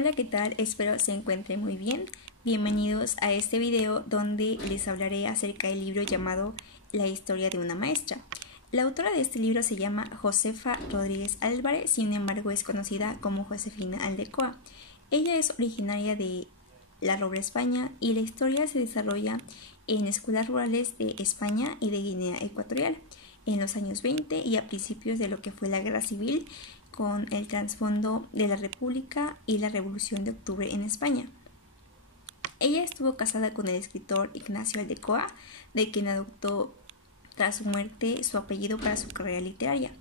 Hola, ¿qué tal? Espero se encuentren muy bien. Bienvenidos a este video donde les hablaré acerca del libro llamado La historia de una maestra. La autora de este libro se llama Josefa Rodríguez Álvarez, sin embargo es conocida como Josefina Aldecoa. Ella es originaria de La Robla, España, y la historia se desarrolla en escuelas rurales de España y de Guinea Ecuatorial en los años 20 y a principios de lo que fue la Guerra Civil, con el trasfondo de la República y la Revolución de Octubre en España. Ella estuvo casada con el escritor Ignacio Aldecoa, de quien adoptó tras su muerte su apellido para su carrera literaria.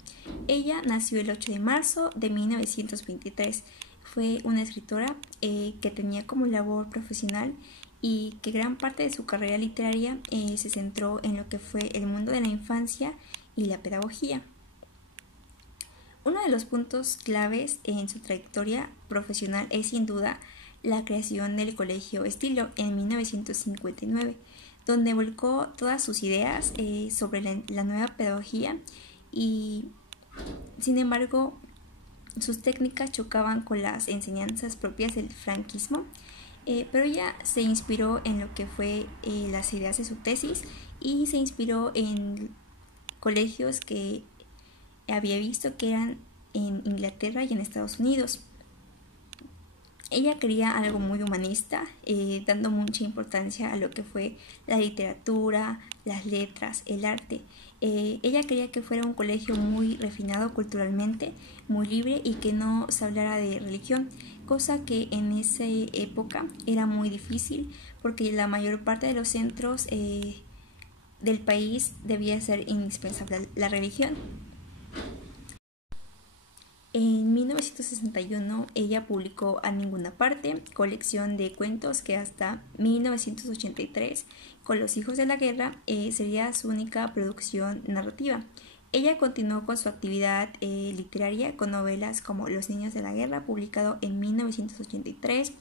Ella nació el 8 de marzo de 1923. Fue una escritora que tenía como labor profesional y que gran parte de su carrera literaria se centró en lo que fue el mundo de la infancia y la pedagogía. Uno de los puntos claves en su trayectoria profesional es sin duda la creación del Colegio Estilo en 1959, donde volcó todas sus ideas sobre la nueva pedagogía y, sin embargo, sus técnicas chocaban con las enseñanzas propias del franquismo, pero ella se inspiró en lo que fue las ideas de su tesis y se inspiró en colegios que había visto que eran en Inglaterra y en Estados Unidos. Ella quería algo muy humanista, dando mucha importancia a lo que fue la literatura, las letras, el arte. Ella quería que fuera un colegio muy refinado culturalmente, muy libre y que no se hablara de religión, cosa que en esa época era muy difícil porque la mayor parte de los centros del país debía ser indispensable la religión. En 1961 ella publicó A Ninguna Parte, colección de cuentos que hasta 1983, con Los Hijos de la Guerra, sería su única producción narrativa. Ella continuó con su actividad literaria con novelas como Los Niños de la Guerra, publicado en 1983,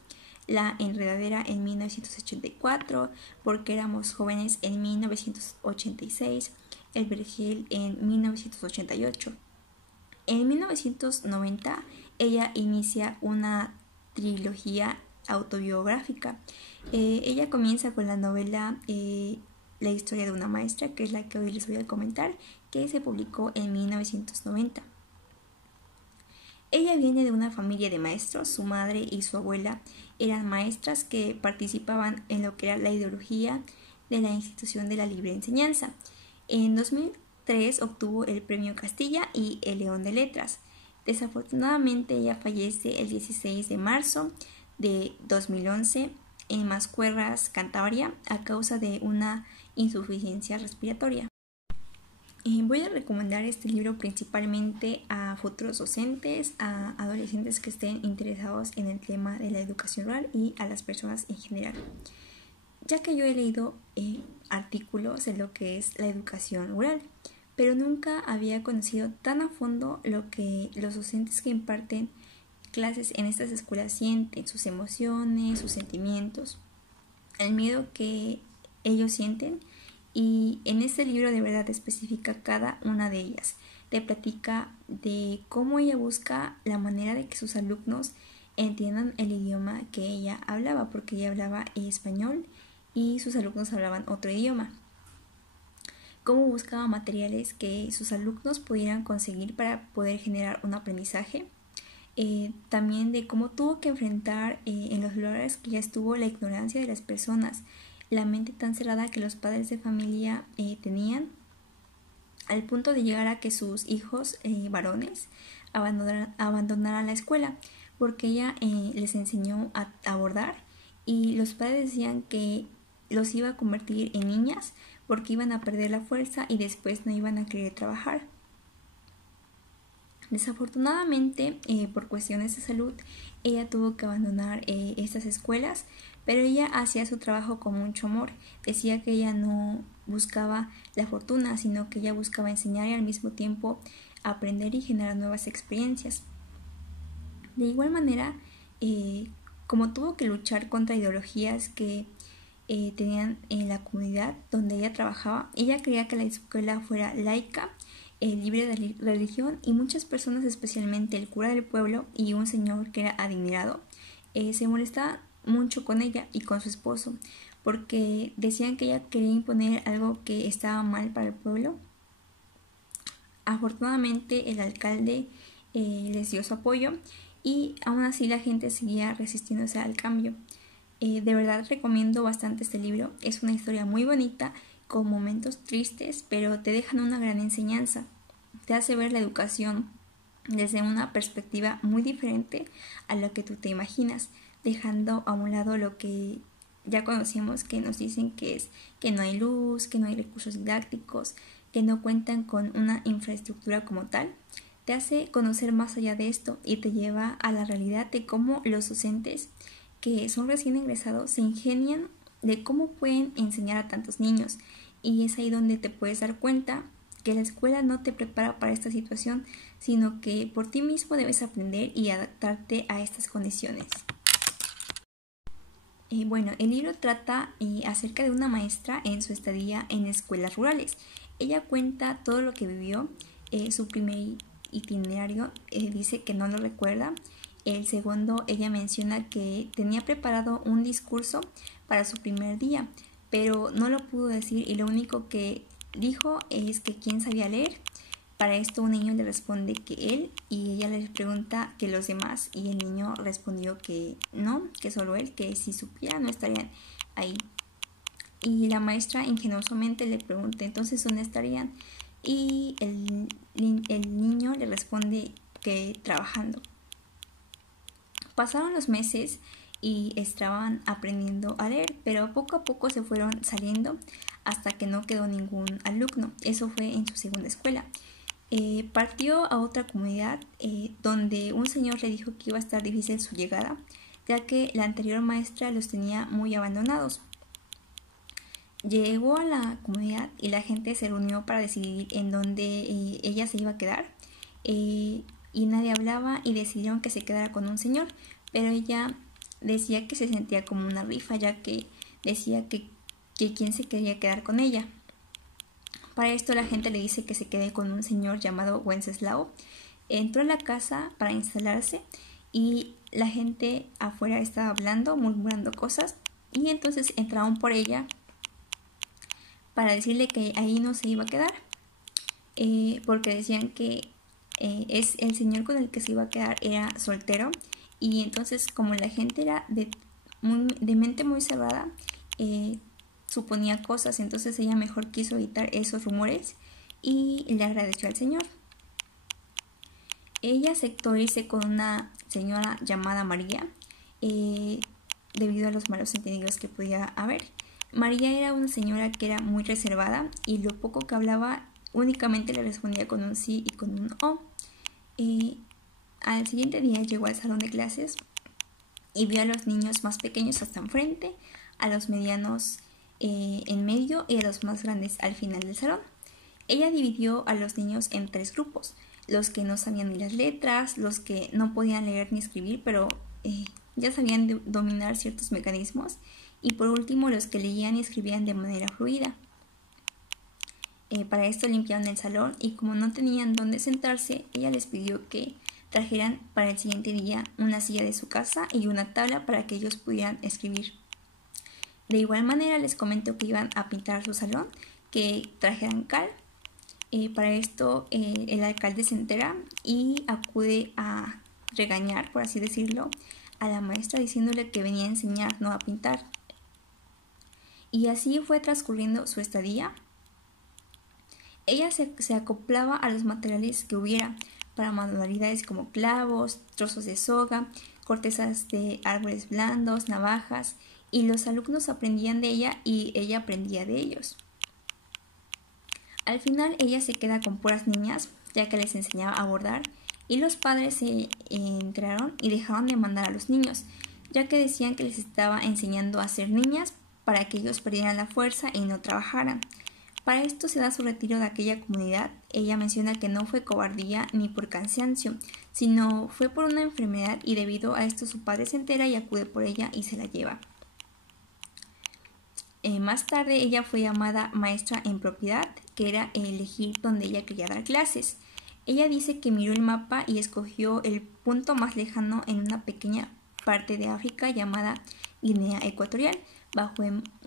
La Enredadera en 1984, Porque éramos jóvenes en 1986, El Vergel en 1988. En 1990 ella inicia una trilogía autobiográfica. Ella comienza con la novela La historia de una maestra, que es la que hoy les voy a comentar, que se publicó en 1990. Ella viene de una familia de maestros. Su madre y su abuela eran maestras que participaban en lo que era la ideología de la institución de la libre enseñanza. En 2003 obtuvo el Premio Castilla y el León de Letras. Desafortunadamente ella fallece el 16 de marzo de 2011 en Mascuerras, Cantabria, a causa de una insuficiencia respiratoria. Voy a recomendar este libro principalmente a futuros docentes, a adolescentes que estén interesados en el tema de la educación rural y a las personas en general, ya que yo he leído artículos de lo que es la educación rural, pero nunca había conocido tan a fondo lo que los docentes que imparten clases en estas escuelas sienten, sus emociones, sus sentimientos, el miedo que ellos sienten. Y en este libro de verdad especifica cada una de ellas. Te platica de cómo ella busca la manera de que sus alumnos entiendan el idioma que ella hablaba, porque ella hablaba español y sus alumnos hablaban otro idioma. Cómo buscaba materiales que sus alumnos pudieran conseguir para poder generar un aprendizaje. También de cómo tuvo que enfrentar en los lugares que ya estuvo la ignorancia de las personas, la mente tan cerrada que los padres de familia tenían, al punto de llegar a que sus hijos varones abandonaran la escuela, porque ella les enseñó a bordar y los padres decían que los iba a convertir en niñas porque iban a perder la fuerza y después no iban a querer trabajar. Desafortunadamente, por cuestiones de salud, ella tuvo que abandonar estas escuelas, pero ella hacía su trabajo con mucho amor. Decía que ella no buscaba la fortuna, sino que ella buscaba enseñar y al mismo tiempo aprender y generar nuevas experiencias. De igual manera, como tuvo que luchar contra ideologías que tenían en la comunidad donde ella trabajaba, ella quería que la escuela fuera laica, libre de religión, y muchas personas, especialmente el cura del pueblo y un señor que era adinerado, se molestaba mucho con ella y con su esposo, porque decían que ella quería imponer algo que estaba mal para el pueblo. Afortunadamente el alcalde les dio su apoyo y aún así la gente seguía resistiéndose al cambio. De verdad recomiendo bastante este libro. Es una historia muy bonita, con momentos tristes, pero te dejan una gran enseñanza. Te hace ver la educación desde una perspectiva muy diferente a lo que tú te imaginas, dejando a un lado lo que ya conocemos, que nos dicen que es que no hay luz, que no hay recursos didácticos, que no cuentan con una infraestructura como tal. Te hace conocer más allá de esto y te lleva a la realidad de cómo los docentes que son recién egresados se ingenian de cómo pueden enseñar a tantos niños, y es ahí donde te puedes dar cuenta que la escuela no te prepara para esta situación, sino que por ti mismo debes aprender y adaptarte a estas condiciones. Bueno, el libro trata acerca de una maestra en su estadía en escuelas rurales. Ella cuenta todo lo que vivió, su primer itinerario dice que no lo recuerda. El segundo, ella menciona que tenía preparado un discurso para su primer día, pero no lo pudo decir y lo único que dijo es que quién sabía leer. Para esto un niño le responde que él, y ella le pregunta que los demás, y el niño respondió que no, que solo él, que si supiera no estarían ahí. Y la maestra ingenuamente le pregunta entonces dónde estarían, y el niño le responde que trabajando. Pasaron los meses y estaban aprendiendo a leer, pero poco a poco se fueron saliendo hasta que no quedó ningún alumno. Eso fue en su segunda escuela. Partió a otra comunidad donde un señor le dijo que iba a estar difícil su llegada, ya que la anterior maestra los tenía muy abandonados. Llegó a la comunidad y la gente se reunió para decidir en dónde ella se iba a quedar. Y nadie hablaba y decidieron que se quedara con un señor, pero ella decía que se sentía como una rifa, ya que decía que quién se quería quedar con ella. Para esto la gente le dice que se quede con un señor llamado Wenceslao. Entró a la casa para instalarse y la gente afuera estaba hablando, murmurando cosas, y entonces entraron por ella para decirle que ahí no se iba a quedar, porque decían que es el señor con el que se iba a quedar era soltero, y entonces como la gente era de mente muy cerrada, suponía cosas, entonces ella mejor quiso evitar esos rumores y le agradeció al señor. Ella aceptó irse con una señora llamada María, debido a los malos entendidos que podía haber. María era una señora que era muy reservada y lo poco que hablaba únicamente le respondía con un sí y con un o. Al siguiente día llegó al salón de clases y vio a los niños más pequeños hasta enfrente, a los medianos en medio y a los más grandes al final del salón. Ella dividió a los niños en 3 grupos: los que no sabían ni las letras, los que no podían leer ni escribir pero ya sabían dominar ciertos mecanismos, y por último los que leían y escribían de manera fluida. Para esto limpiaron el salón y como no tenían dónde sentarse, ella les pidió que trajeran para el siguiente día una silla de su casa y una tabla para que ellos pudieran escribir. De igual manera les comentó que iban a pintar su salón, que trajeran cal. Para esto el alcalde se entera y acude a regañar, por así decirlo, a la maestra diciéndole que venía a enseñar, no a pintar. Y así fue transcurriendo su estadía. Ella se acoplaba a los materiales que hubiera para manualidades como clavos, trozos de soga, cortezas de árboles blandos, navajas, y los alumnos aprendían de ella y ella aprendía de ellos. Al final ella se queda con puras niñas, ya que les enseñaba a bordar, y los padres se enteraron y dejaron de mandar a los niños, ya que decían que les estaba enseñando a ser niñas para que ellos perdieran la fuerza y no trabajaran. Para esto se da su retiro de aquella comunidad. Ella menciona que no fue cobardía ni por cansancio, sino fue por una enfermedad, y debido a esto su padre se entera y acude por ella y se la lleva. Más tarde ella fue llamada maestra en propiedad, que era elegir donde ella quería dar clases. Ella dice que miró el mapa y escogió el punto más lejano en una pequeña parte de África llamada Guinea Ecuatorial,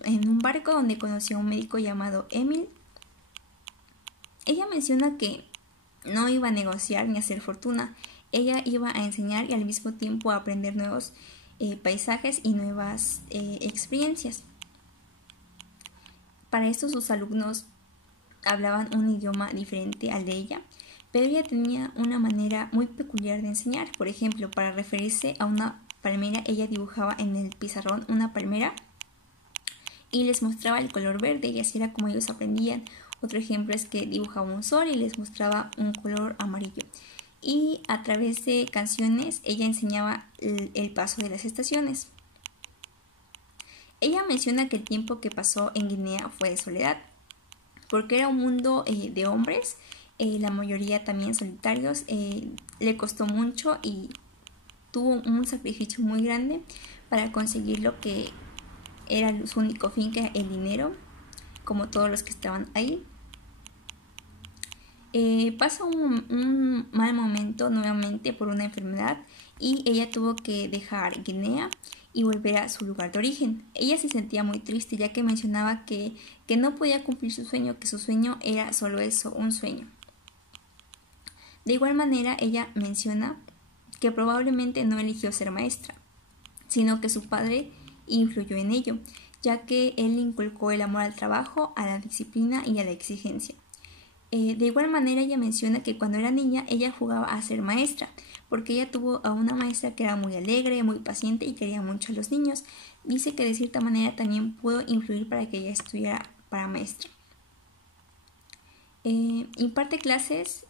en un barco donde conoció a un médico llamado Emil. Ella menciona que no iba a negociar ni a hacer fortuna, ella iba a enseñar y al mismo tiempo a aprender nuevos paisajes y nuevas experiencias. Para esto sus alumnos hablaban un idioma diferente al de ella, pero ella tenía una manera muy peculiar de enseñar. Por ejemplo, para referirse a una palmera, ella dibujaba en el pizarrón una palmera y les mostraba el color verde y así era como ellos aprendían. Otro ejemplo es que dibujaba un sol y les mostraba un color amarillo. Y a través de canciones ella enseñaba el paso de las estaciones. Ella menciona que el tiempo que pasó en Guinea fue de soledad, porque era un mundo de hombres, la mayoría también solitarios, le costó mucho y tuvo un sacrificio muy grande para conseguir lo que era su único fin, que era el dinero, como todos los que estaban ahí. Pasa un mal momento nuevamente por una enfermedad y ella tuvo que dejar Guinea y volver a su lugar de origen. Ella se sentía muy triste ya que mencionaba que no podía cumplir su sueño, que su sueño era solo eso, un sueño. De igual manera, ella menciona que probablemente no eligió ser maestra, sino que su padre influyó en ello, ya que él inculcó el amor al trabajo, a la disciplina y a la exigencia. De igual manera, ella menciona que cuando era niña ella jugaba a ser maestra, porque ella tuvo a una maestra que era muy alegre, muy paciente y quería mucho a los niños. Dice que de cierta manera también pudo influir para que ella estudiara para maestra. Imparte clases,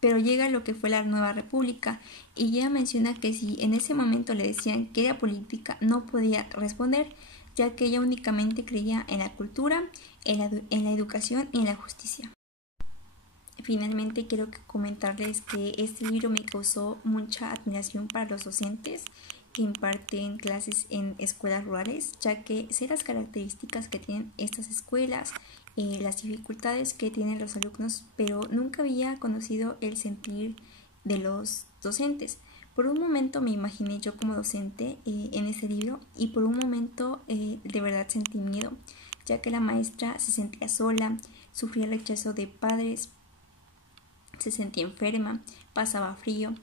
pero llega lo que fue la Nueva República y ella menciona que si en ese momento le decían que era política no podía responder, ya que ella únicamente creía en la cultura, en la educación y en la justicia. Finalmente quiero comentarles que este libro me causó mucha admiración para los docentes que imparten clases en escuelas rurales, ya que sé las características que tienen estas escuelas, las dificultades que tienen los alumnos, pero nunca había conocido el sentir de los docentes. Por un momento me imaginé yo como docente en ese libro y por un momento de verdad sentí miedo, ya que la maestra se sentía sola, sufría rechazo de padres, se sentía enferma, pasaba frío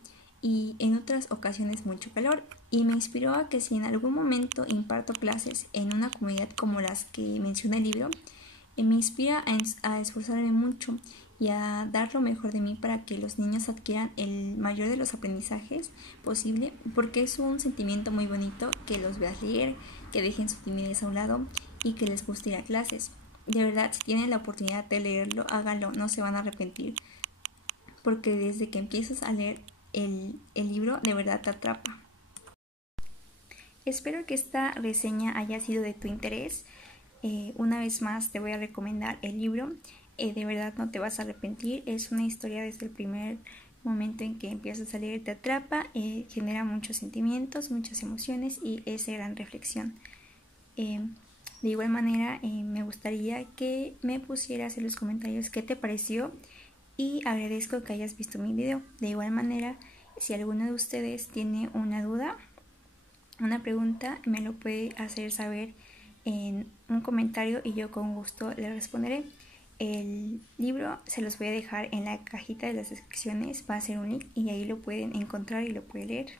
y en otras ocasiones mucho calor, y me inspiró a que si en algún momento imparto clases en una comunidad como las que menciona el libro, me inspira a esforzarme mucho y a dar lo mejor de mí para que los niños adquieran el mayor de los aprendizajes posible, porque es un sentimiento muy bonito que los veas leer, que dejen su timidez a un lado y que les guste ir a clases. De verdad, si tienen la oportunidad de leerlo, háganlo, no se van a arrepentir, porque desde que empiezas a leer el libro, de verdad te atrapa. Espero que esta reseña haya sido de tu interés. Una vez más te voy a recomendar el libro. De verdad no te vas a arrepentir. Es una historia desde el primer momento en que empiezas a leer, te atrapa, genera muchos sentimientos, muchas emociones y esa gran reflexión. De igual manera, me gustaría que me pusieras en los comentarios qué te pareció y agradezco que hayas visto mi video. De igual manera, si alguno de ustedes tiene una duda, una pregunta, me lo puede hacer saber en un comentario y yo con gusto le responderé. El libro se los voy a dejar en la cajita de las descripciones, va a ser un link y ahí lo pueden encontrar y lo pueden leer.